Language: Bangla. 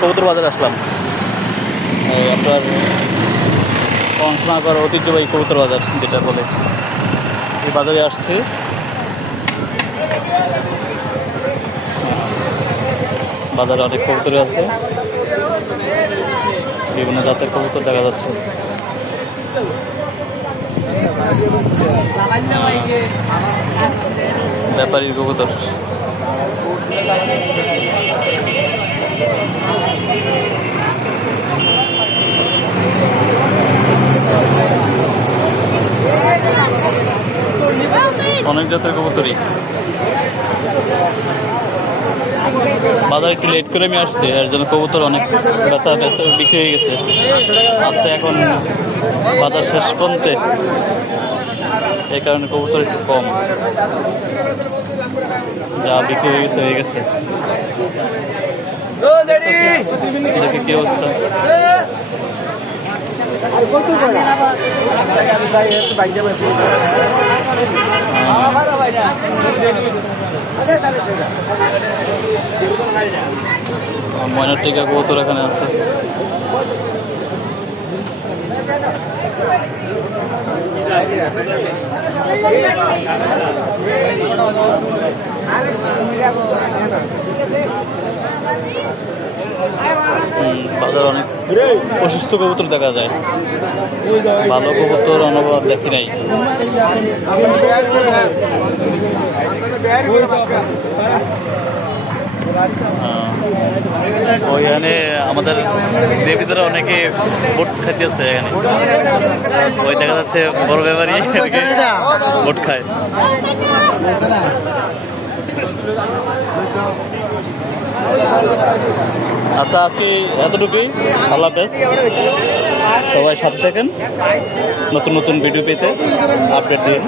কবুতর বাজারে আসলাম। এই আপনার কংসনগর ঐতিহ্যবাহী কবুতর বাজার যেটা বলে, এই বাজারে আসছি। বাজারে অনেক কবুতর আছে, বিভিন্ন জাতের কবুতর দেখা যাচ্ছে। ব্যাপারীর কবুতর। অনেক জাতের কবুতরই। বাজার একটু লেট করে আমি আসছি, এর জন্য কবুতর অনেক বেচা বিক্রি হয়ে গেছে। আসছে এখন বাজার শেষ পর্যন্ত, এই কারণে কবুতর একটু কম, যা বিক্রি হয়ে গেছে। দেখি কি অবস্থা। ময়নার টিকা কবুতর এখানে আছে। বাজার অনেক অসুস্থ কবুতর দেখা যায়, ভালো কবুতর অনুভব দেখি নাই। ওইখানে আমাদের দেবীদের অনেকে ভোট খাইতেছে এখানে, ওই দেখা যাচ্ছে বড় ব্যাপারী ভোট খায়। আচ্ছা, আজকে এতটুকুই। আল্লাহ হাফেজ, সবাই সাথে থাকেন। নতুন নতুন ভিডিও পেতে আপডেট দিন।